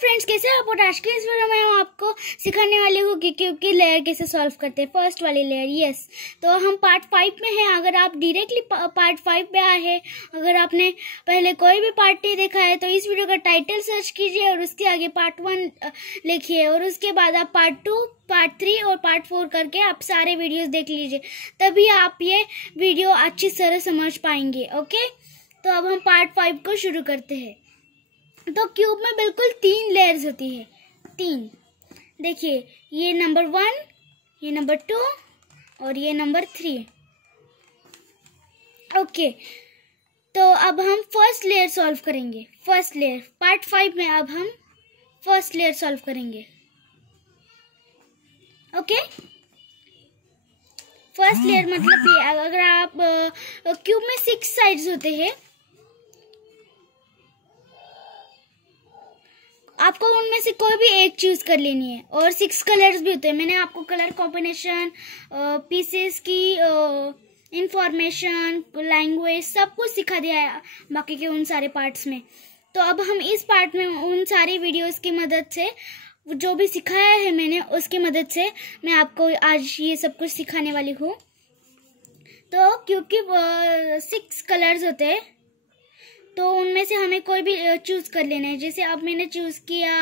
Friends, कैसे आप? और आज के इस वीडियो में मैं आपको सिखाने वाली हूँ कि क्यूब की लेयर कैसे सॉल्व करते हैं। फर्स्ट वाली लेयर, यस। तो हम पार्ट 5 में हैं। अगर आप डायरेक्टली पार्ट 5 पे आए हैं, अगर आपने पहले कोई भी पार्ट नहीं देखा है, तो इस वीडियो का टाइटल सर्च कीजिए और उसके आगे पार्ट 1 लिखिए और उसके बाद आप पार्ट 2, पार्ट 3 और पार्ट 4 करके आप सारे वीडियोस देख लीजिए, तभी आप ये वीडियो अच्छी तरह समझ पाएंगे। ओके, तो अब हम पार्ट 5 को शुरू करते हैं। तो क्यूब में बिल्कुल 3 लेयर्स होती है, 3। देखिए, ये नंबर 1, ये नंबर 2 और ये नंबर 3। ओके, तो अब हम फर्स्ट लेयर सॉल्व करेंगे। फर्स्ट लेयर पार्ट 5 में अब हम फर्स्ट लेयर सॉल्व करेंगे। ओके, फर्स्ट लेयर मतलब ये, अगर आप क्यूब में 6 साइड्स होते हैं, आपको उनमें से कोई भी एक चूज कर लेनी है। और 6 कलर्स भी होते हैं। मैंने आपको कलर कॉम्बिनेशन, पीसेस की इंफॉर्मेशन, लैंग्वेज सब कुछ सिखा दिया है बाकी के उन सारे पार्ट्स में। तो अब हम इस पार्ट में उन सारी वीडियोस की मदद से, जो भी सिखाया है मैंने उसकी मदद से, मैं आपको आज ये सब कुछ सिखाने वाली हूँ। तो क्योंकि 6 कलर्स होते हैं, तो उनमें से हमें कोई भी चूज कर लेना है। जैसे अब मैंने चूज किया,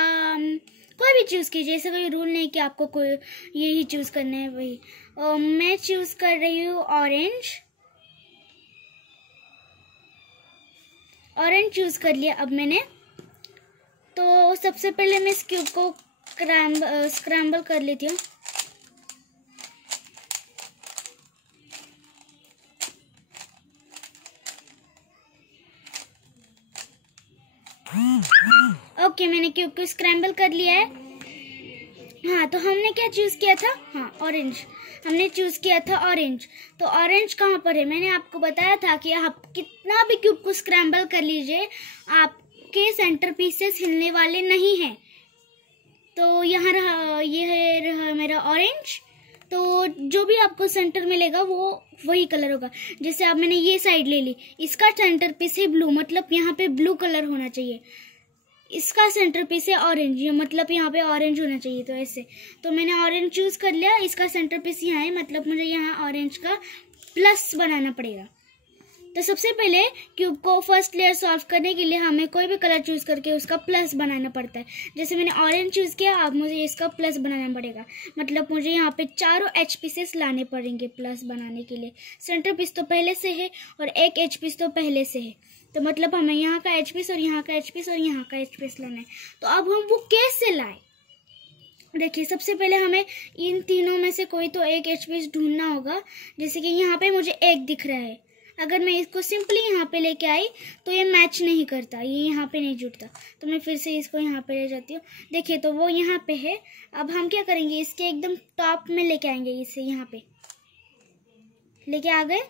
कोई भी चूज कीजिए, ऐसा कोई रूल नहीं कि आपको कोई यही चूज करना है वही। मैं चूज कर रही हूँ ऑरेंज। ऑरेंज चूज कर लिया अब मैंने। तो सबसे पहले मैं इस क्यूब को स्क्रैम्बल कर लेती हूँ। ओके, मैंने क्यूब को स्क्रैम्बल कर लिया है। हाँ, तो हमने क्या चूज किया था? हाँ, ऑरेंज। हमने चूज किया था ऑरेंज। तो ऑरेंज कहाँ पर है? मैंने आपको बताया था कि आप कितना भी क्यूब को स्क्रैम्बल कर लीजिए, आपके सेंटर पीसेस हिलने वाले नहीं हैं। तो यहाँ रहा, ये रहा मेरा ऑरेंज। तो जो भी आपको सेंटर मिलेगा वो वही कलर होगा। जैसे अब मैंने ये साइड ले ली, इसका सेंटर पीस है ब्लू, मतलब यहाँ पे ब्लू कलर होना चाहिए। इसका सेंटर पीस है ऑरेंज, ये मतलब यहाँ पे ऑरेंज होना चाहिए। तो ऐसे, तो मैंने ऑरेंज चूज कर लिया। इसका सेंटर पीस यहाँ है, मतलब मुझे यहाँ ऑरेंज का प्लस बनाना पड़ेगा। तो सबसे पहले क्यूब को फर्स्ट लेयर सॉल्व करने के लिए हमें कोई भी कलर चूज करके उसका प्लस बनाना पड़ता है। जैसे मैंने ऑरेंज चूज किया, अब मुझे इसका प्लस बनाना पड़ेगा। मतलब मुझे यहाँ पे चारों एच पीसेस लाने पड़ेंगे प्लस बनाने के लिए। सेंटर पीस तो पहले से है और एक एच पीस तो पहले से है, तो मतलब हमें यहाँ का एच पीस और यहाँ का एच पीस और यहाँ का एच पीस लाना है। तो अब हम वो कैसे लाए? देखिए, सबसे पहले हमें इन तीनों में से कोई तो एक एच पीस ढूंढना होगा। जैसे कि यहाँ पे मुझे एक दिख रहा है, अगर मैं इसको सिंपली यहाँ पे लेके आई तो ये मैच नहीं करता, ये यहाँ पे नहीं जुड़ता। तो मैं फिर से इसको यहाँ पे ले जाती हूँ। देखिए, तो वो यहाँ पे है। अब हम क्या करेंगे, इसके एकदम टॉप में लेके आएंगे, इसे यहाँ पे लेके आ गए।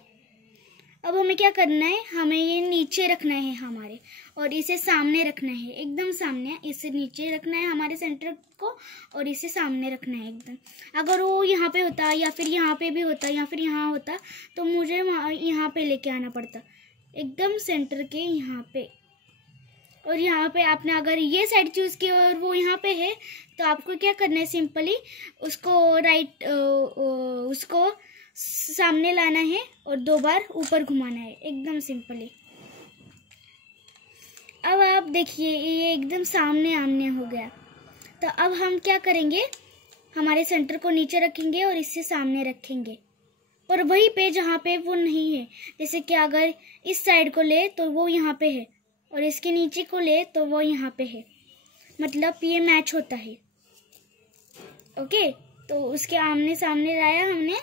अब हमें क्या करना है, हमें ये नीचे रखना है हमारे, और इसे सामने रखना है, एकदम सामने। इसे नीचे रखना है हमारे सेंटर को, और इसे सामने रखना है एकदम। अगर वो यहाँ पे होता या फिर यहाँ पे भी होता या फिर यहाँ होता, तो मुझे यहाँ पे लेके आना पड़ता, एकदम सेंटर के यहाँ पे। और यहाँ पे आपने अगर ये साइड चूज की और वो यहाँ पे है, तो आपको क्या करना है, सिंपली उसको उसको सामने लाना है और 2 बार ऊपर घुमाना है, एकदम सिंपली। अब आप देखिए, ये एकदम सामने आमने हो गया। तो अब हम क्या करेंगे, हमारे सेंटर को नीचे रखेंगे और इससे सामने रखेंगे, और वहीं पे जहाँ पे वो नहीं है। जैसे कि अगर इस साइड को ले तो वो यहाँ पे है, और इसके नीचे को ले तो वो यहाँ पे है, मतलब ये मैच होता है। ओके, तो उसके आमने सामने लाया हमने।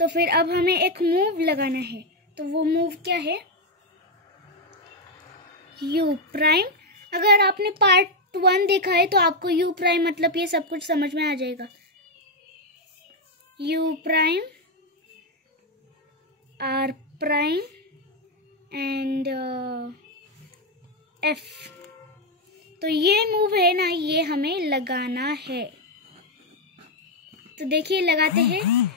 तो फिर अब हमें एक मूव लगाना है। तो वो मूव क्या है? U prime. अगर आपने पार्ट 1 देखा है तो आपको यू प्राइम मतलब ये सब कुछ समझ में आ जाएगा। U prime, R prime and F. तो ये मूव है ना, ये हमें लगाना है। तो देखिए, लगाते हैं।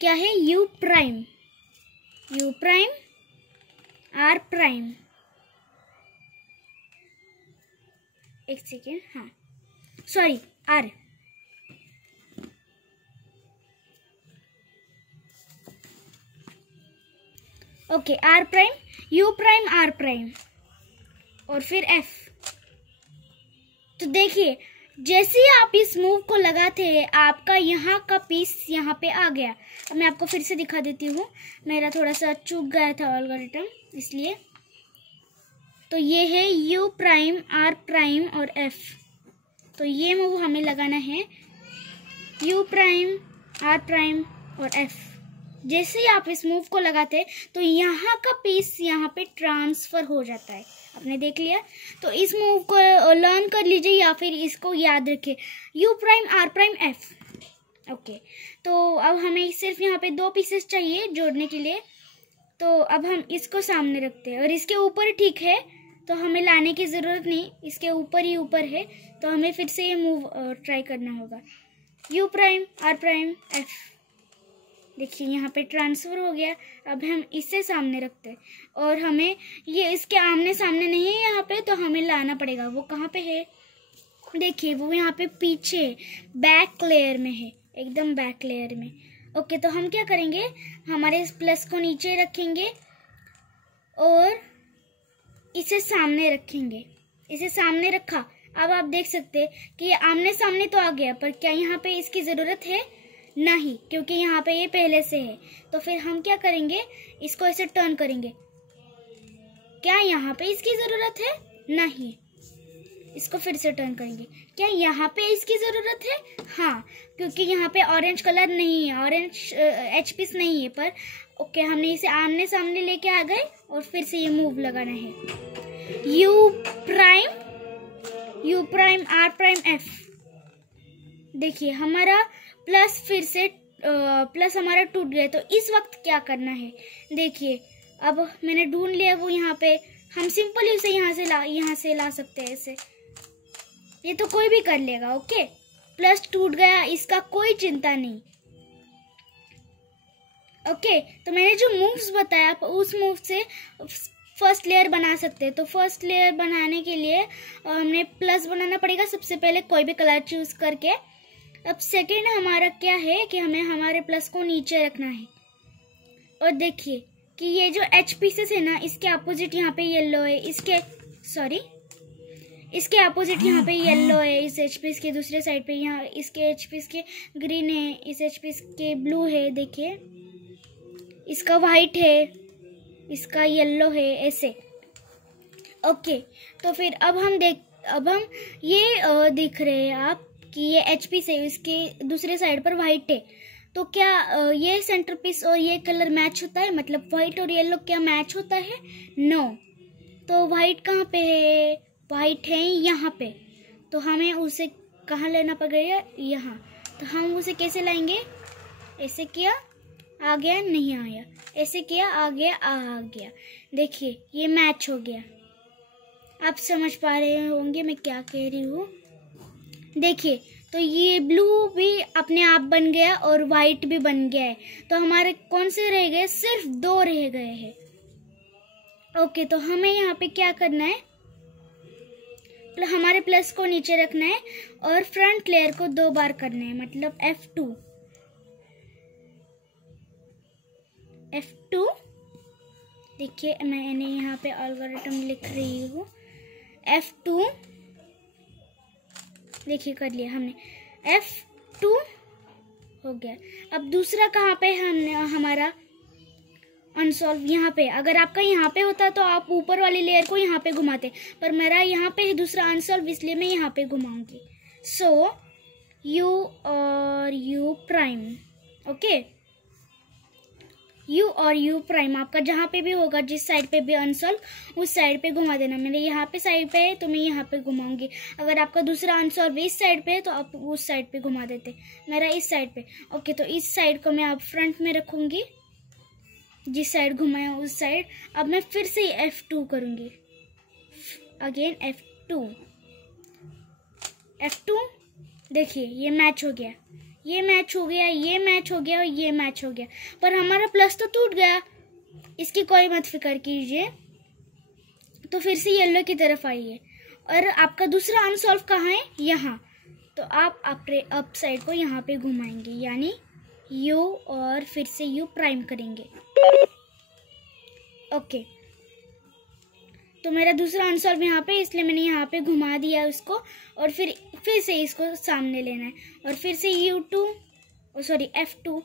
क्या है? U prime, U prime, R prime, एक सेकेंड, हाँ sorry R. Okay, R prime, U prime, R prime और फिर एफ। तो देखिए जैसे ही आप इस मूव को लगाते हैं आपका यहाँ का पीस यहाँ पे आ गया। अब मैं आपको फिर से दिखा देती हूँ, मेरा थोड़ा सा चूक गया था एल्गोरिथम इसलिए। तो ये है यू प्राइम, आर प्राइम और एफ। तो ये मूव हमें लगाना है यू प्राइम, आर प्राइम और एफ। जैसे ही आप इस मूव को लगाते हैं तो यहाँ का पीस यहाँ पे ट्रांसफर हो जाता है। आपने देख लिया, तो इस मूव को लर्न कर लीजिए या फिर इसको याद रखिए, U prime, R prime, F. Okay, तो अब हमें सिर्फ यहाँ पे 2 पीसेस चाहिए जोड़ने के लिए। तो अब हम इसको सामने रखते हैं और इसके ऊपर ठीक है, तो हमें लाने की ज़रूरत नहीं, इसके ऊपर ही ऊपर है। तो हमें फिर से ये मूव ट्राई करना होगा, U prime, R prime, F. देखिए यहाँ पे ट्रांसफर हो गया। अब हम इससे सामने रखते हैं और हमें ये इसके आमने सामने नहीं है यहाँ पे, तो हमें लाना पड़ेगा। वो कहाँ पे है? देखिए वो यहाँ पे पीछे बैक लेयर में है, एकदम बैक लेयर में। ओके, तो हम क्या करेंगे, हमारे इस प्लस को नीचे रखेंगे और इसे सामने रखेंगे। इसे सामने रखा। अब आप देख सकते हैं कि ये आमने सामने तो आ गया, पर क्या यहाँ पे इसकी ज़रूरत है? नहीं, क्योंकि यहाँ पे ये पहले से है। तो फिर हम क्या करेंगे, इसको ऐसे टर्न करेंगे। क्या यहाँ पे इसकी ज़रूरत है? नहीं। इसको फिर से टर्न करेंगे। क्या यहाँ पे इसकी ज़रूरत है? हाँ, क्योंकि यहाँ पे ऑरेंज कलर नहीं है, ऑरेंज एच पीस नहीं है। पर ओके, हमने इसे आमने सामने लेके आ गए और फिर से ये मूव लगाना है, U prime, R prime, F. देखिए हमारा प्लस फिर से प्लस हमारा टूट गया। तो इस वक्त क्या करना है, देखिए अब मैंने ढूंढ लिया वो यहाँ पे। हम सिंपली उसे यहाँ से ला सकते हैं ऐसे। ये तो कोई भी कर लेगा। ओके, प्लस टूट गया, इसका कोई चिंता नहीं। ओके, तो मैंने जो मूव्स बताया उस मूव से फर्स्ट लेयर बना सकते हैं। तो फर्स्ट लेयर बनाने के लिए हमने प्लस बनाना पड़ेगा सबसे पहले, कोई भी कलर चूज करके। अब सेकेंड हमारा क्या है कि हमें हमारे प्लस को नीचे रखना है। और देखिए कि ये जो एच पीसेस है ना, इसके अपोजिट यहाँ पे येलो है, इसके अपोजिट यहाँ पे येलो है, इस एच पीस के दूसरे साइड पे। यहाँ इसके एच पीस के ग्रीन है, इस एच पीस के ब्लू है। देखिए इसका वाइट है, इसका येलो है, ऐसे। ओके, तो फिर अब हम ये दिख रहे हैं आप कि ये एच पीस है, इसके दूसरे साइड पर वाइट है। तो क्या ये सेंटर पीस और ये कलर मैच होता है? मतलब व्हाइट और येलो क्या मैच होता है? नो। तो व्हाइट कहाँ पे है? व्हाइट है यहाँ पे। तो हमें उसे कहाँ लेना पड़ेगा? यहाँ। तो हम उसे कैसे लाएंगे? ऐसे किया, आ गया, नहीं आया। ऐसे किया, आ गया, आ गया। देखिए ये मैच हो गया। आप समझ पा रहे होंगे मैं क्या कह रही हूँ। देखिए तो ये ब्लू भी अपने आप बन गया और वाइट भी बन गया है। तो हमारे कौन से रह गए? सिर्फ 2 रह गए हैं। ओके, तो हमें यहाँ पे क्या करना है, हमारे प्लस को नीचे रखना है और फ्रंट लेयर को 2 बार करना है, मतलब F2। देखिए मैंने यहाँ पे एल्गोरिथम लिख रही हूँ, F2। देखिए कर लिया हमने, F2 हो गया। अब दूसरा कहाँ पे हमने हमारा अनसॉल्व? यहाँ पे। अगर आपका यहाँ पे होता तो आप ऊपर वाली लेयर को यहाँ पे घुमाते, पर मेरा यहाँ पे है दूसरा अनसॉल्व, इसलिए मैं यहाँ पे घुमाऊंगी। सो यू और यू प्राइम। ओके, यू और यू प्राइम आपका जहाँ पे भी होगा, जिस साइड पे भी अनसॉल्व उस साइड पे घुमा देना। मेरे यहाँ पे साइड पे है तो मैं यहाँ पे घुमाऊंगी। अगर आपका दूसरा अनसॉल्व इस साइड पे है तो आप उस साइड पे घुमा देते, मेरा इस साइड पे। ओके, तो इस साइड को मैं अब फ्रंट में रखूंगी, जिस साइड घुमाया उस साइड। अब मैं फिर से F2 करूंगी, अगेन F2। देखिए ये मैच हो गया, ये मैच हो गया, ये मैच हो गया और ये मैच हो गया, पर हमारा प्लस तो टूट गया। इसकी कोई मत फिक्र कीजिए। तो फिर से येलो की तरफ आइए और आपका दूसरा अनसॉल्व कहाँ है, यहाँ। तो आप अप साइड को यहाँ पे घुमाएंगे, यानी u और फिर से u प्राइम करेंगे। ओके, तो मेरा दूसरा अनसॉल्व यहाँ पे, इसलिए मैंने यहाँ पे घुमा दिया उसको, और फिर से इसको सामने लेना है, और फिर से F2।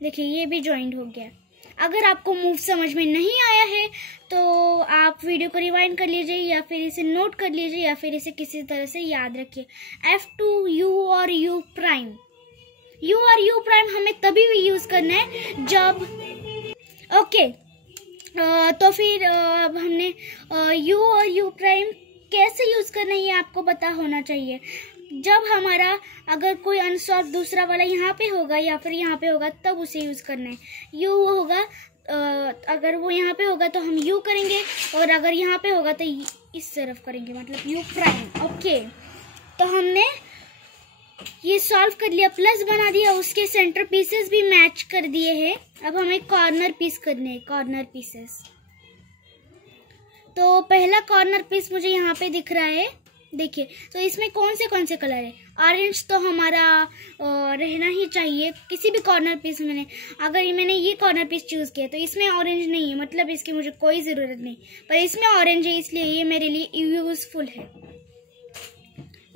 देखिए ये भी ज्वाइंट हो गया। अगर आपको मूव समझ में नहीं आया है तो आप वीडियो को रिवाइंड कर लीजिए, या फिर इसे नोट कर लीजिए, या फिर इसे किसी तरह से याद रखिए। F2 u और u प्राइम, हमें तभी भी यूज करना है जब, ओके, तो फिर अब हमने u और u प्राइम कैसे यूज करना है ये आपको पता होना चाहिए। जब हमारा अगर कोई अनसॉल्व दूसरा वाला यहाँ पे होगा या फिर यहाँ पे होगा तब उसे यूज करना है। u होगा, अगर वो यहाँ पे होगा तो हम u करेंगे, और अगर यहाँ पे होगा तो इस तरफ करेंगे, मतलब u प्राइम। ओके, तो हमने ये सॉल्व कर लिया, प्लस बना दिया, उसके सेंटर पीसेस भी मैच कर दिए हैं। अब हमें कॉर्नर पीस करने हैं, कॉर्नर पीसेस। तो पहला कॉर्नर पीस मुझे यहाँ पे दिख रहा है, देखिए। तो इसमें कौन से कलर है, ऑरेंज तो हमारा रहना ही चाहिए किसी भी कॉर्नर पीस में। अगर मैंने ये कॉर्नर पीस चूज किया तो इसमें ऑरेंज नहीं है, मतलब इसकी मुझे कोई जरूरत नहीं, पर इसमें ऑरेंज है, इसलिए ये मेरे लिए यूजफुल है।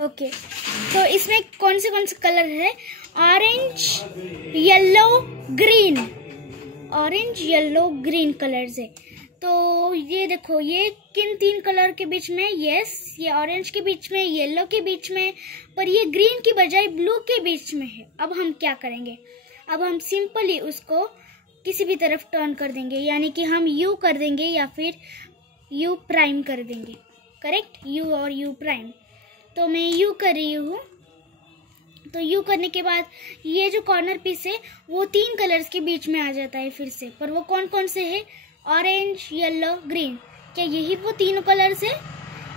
ओके, तो इसमें कौन से कलर है, orange, yellow, green, orange, yellow, green colours है। तो ये देखो, ये किन 3 कलर के बीच में, यस, ये ऑरेंज के बीच में, येलो के बीच में, पर ये ग्रीन की बजाय ब्लू के बीच में है। अब हम क्या करेंगे, अब हम सिंपली उसको किसी भी तरफ टर्न कर देंगे, यानी कि हम u कर देंगे या फिर u प्राइम कर देंगे। करेक्ट, u और u प्राइम। तो मैं u कर रही हूँ। तो u करने के बाद ये जो कॉर्नर पीस है वो 3 कलर्स के बीच में आ जाता है फिर से, पर वो कौन से है, ऑरेंज, येलो, ग्रीन। क्या यही वो तीनों कलर्स है,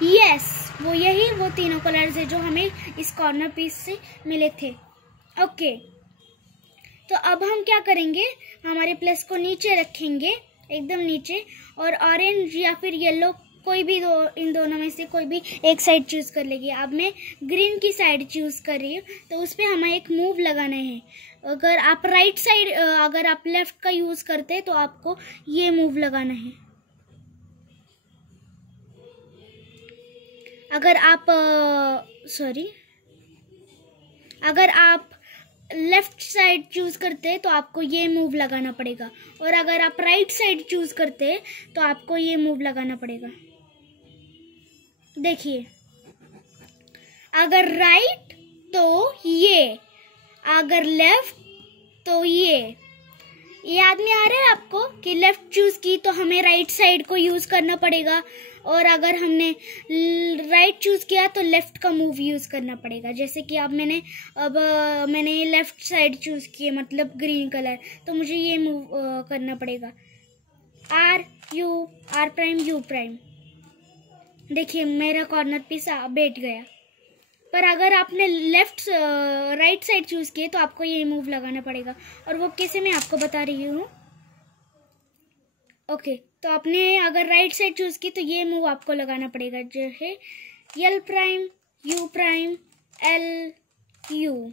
यस, वो तीनों कलर्स है जो हमें इस कॉर्नर पीस से मिले थे। ओके, तो अब हम क्या करेंगे, हमारे प्लस को नीचे रखेंगे, एकदम नीचे, और ऑरेंज या फिर येलो कोई भी इन दोनों में से कोई भी एक साइड चूज कर लेगी। अब मैं ग्रीन की साइड चूज कर रही हूँ, तो उस पर हमें एक मूव लगाना है। अगर आप राइट साइड, अगर आप लेफ्ट का यूज करते हैं तो आपको ये मूव लगाना है। अगर आप लेफ्ट साइड चूज करते हैं तो आपको ये मूव लगाना पड़ेगा, और अगर आप राइट साइड चूज करते हैं तो आपको ये मूव लगाना पड़ेगा। देखिए, अगर राइट तो ये, अगर लेफ्ट तो ये। याद में आ रहा है आपको कि लेफ्ट चूज की तो हमें राइट साइड को यूज करना पड़ेगा, और अगर हमने राइट चूज किया तो लेफ्ट का मूव यूज करना पड़ेगा। जैसे कि अब मैंने लेफ्ट साइड चूज की, मतलब ग्रीन कलर, तो मुझे ये मूव करना पड़ेगा, आर प्राइम यू प्राइम। देखिए मेरा कॉर्नर पीस बैठ गया। पर अगर आपने राइट साइड चूज किए तो आपको ये मूव लगाना पड़ेगा, और वो कैसे मैं आपको बता रही हूँ। ओके, तो आपने अगर राइट साइड चूज की तो ये मूव आपको लगाना पड़ेगा, जो है L prime U prime L U.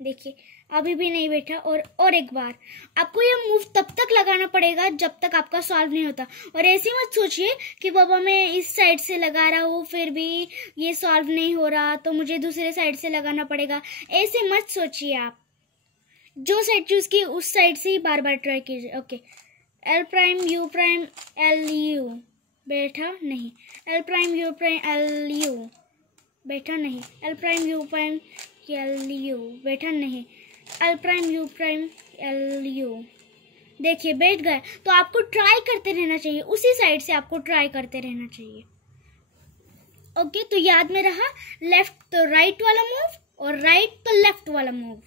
देखिए अभी भी नहीं बैठा, और एक बार आपको ये मूव तब तक लगाना पड़ेगा जब तक आपका सॉल्व नहीं होता। और ऐसे मत सोचिए कि बाबा मैं इस साइड से लगा रहा हूँ फिर भी ये सॉल्व नहीं हो रहा तो मुझे दूसरे साइड से लगाना पड़ेगा, ऐसे मत सोचिए। आप जो साइड चूज की उस साइड से ही बार बार ट्राई कीजिए। Okay, L prime U prime L U, बैठा नहीं, L prime U prime L U, बैठा नहीं, L prime U prime L U, बैठा नहीं, L prime U prime L U. देखिए बैठ गए। तो आपको ट्राई करते रहना चाहिए, उसी साइड से आपको ट्राई करते रहना चाहिए। ओके, तो याद में रहा, लेफ्ट तो राइट वाला मूव और राइट तो लेफ्ट वाला मूव।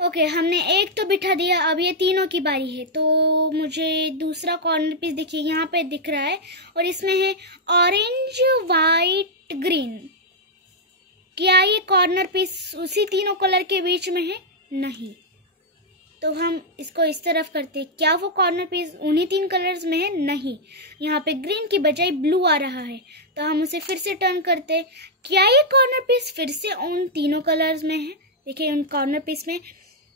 ओके, हमने एक तो बिठा दिया, अब ये तीनों की बारी है। तो मुझे दूसरा कॉर्नर पीस देखिए यहाँ पे दिख रहा है, और इसमें है ऑरेंज वाइट ग्रीन। क्या ये कॉर्नर पीस उसी तीनों कलर के बीच में है? नहीं, तो हम इसको इस तरफ करते। क्या वो कॉर्नर पीस उन्हीं 3 कलर्स में है? नहीं, यहाँ पे ग्रीन की बजाय ब्लू आ रहा है, तो हम उसे फिर से टर्न करते। क्या ये कॉर्नर पीस फिर से उन तीनों कलर्स में है? देखिए उन कॉर्नर पीस में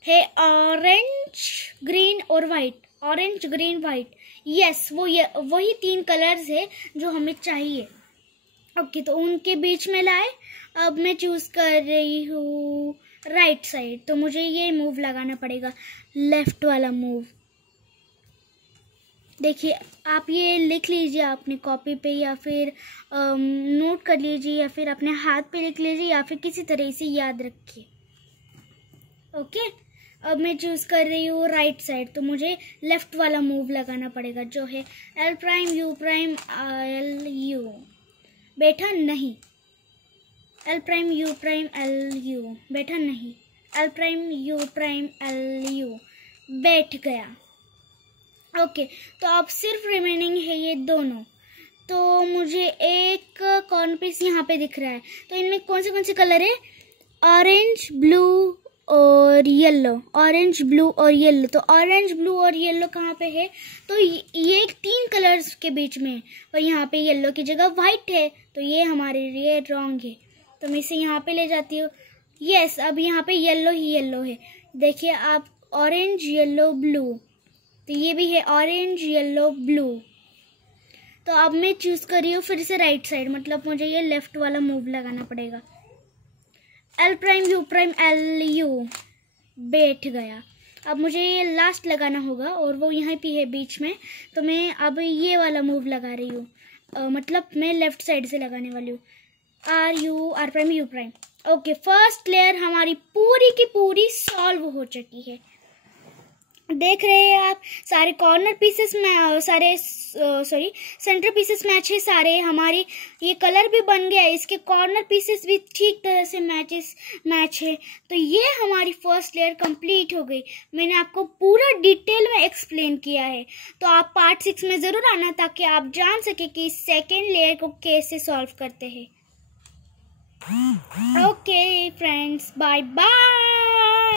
है ऑरेंज, ग्रीन और white, orange, green, white. Yes, वही 3 कलर्स है जो हमें चाहिए। ओके, तो उनके बीच में लाए। अब मैं चूज कर रही हूँ राइट साइड, तो मुझे ये मूव लगाना पड़ेगा, लेफ्ट वाला मूव। देखिए आप ये लिख लीजिए अपनी कॉपी पे, या फिर नोट कर लीजिए, या फिर अपने हाथ पे लिख लीजिए, या फिर किसी तरह से याद रखिए। ओके, अब मैं चूज कर रही हूँ राइट साइड, तो मुझे लेफ्ट वाला मूव लगाना पड़ेगा जो है L prime U prime L U। बैठा नहीं, L prime U prime L U, बैठा नहीं, L prime U prime L U, बैठ गया। ओके, तो अब सिर्फ रिमेनिंग है ये दोनों। तो मुझे एक कॉर्नर पीस यहाँ पे दिख रहा है, तो इनमें कौन से कलर है? ऑरेंज, ब्लू और येलो, ऑरेंज, ब्लू और येलो। तो ऑरेंज, ब्लू और येलो कहाँ पे है? तो ये 3 कलर्स के बीच में है, और यहाँ पे येलो की जगह वाइट है, तो ये हमारे लिए रॉन्ग है। तो मैं इसे यहाँ पे ले जाती हूँ। यस, अब यहाँ पे येलो ही येलो है। देखिए आप, ऑरेंज, येलो, ब्लू, तो ये भी है ऑरेंज, येलो, ब्लू। तो अब मैं चूज कर रही हूँ फिर से राइट साइड, मतलब मुझे ये लेफ्ट वाला मूव लगाना पड़ेगा। L prime U prime L U, बैठ गया। अब मुझे ये लास्ट लगाना होगा, और वो यहाँ पे है बीच में, तो मैं अब ये वाला मूव लगा रही हूँ, मतलब मैं लेफ्ट साइड से लगाने वाली हूँ। R prime U prime. Okay, first layer हमारी पूरी की पूरी सॉल्व हो चुकी है। देख रहे हैं आप, सारे कॉर्नर पीसेस में सेंटर पीसेस मैच है सारे हमारे। ये कलर भी बन गया है, इसके कॉर्नर पीसेस भी ठीक तरह से मैच है। तो ये हमारी फर्स्ट लेयर कंप्लीट हो गई। मैंने आपको पूरा डिटेल में एक्सप्लेन किया है, तो आप पार्ट 6 में जरूर आना, ताकि आप जान सके कि सेकेंड लेयर को कैसे सॉल्व करते हैं। Okay friends, bye bye.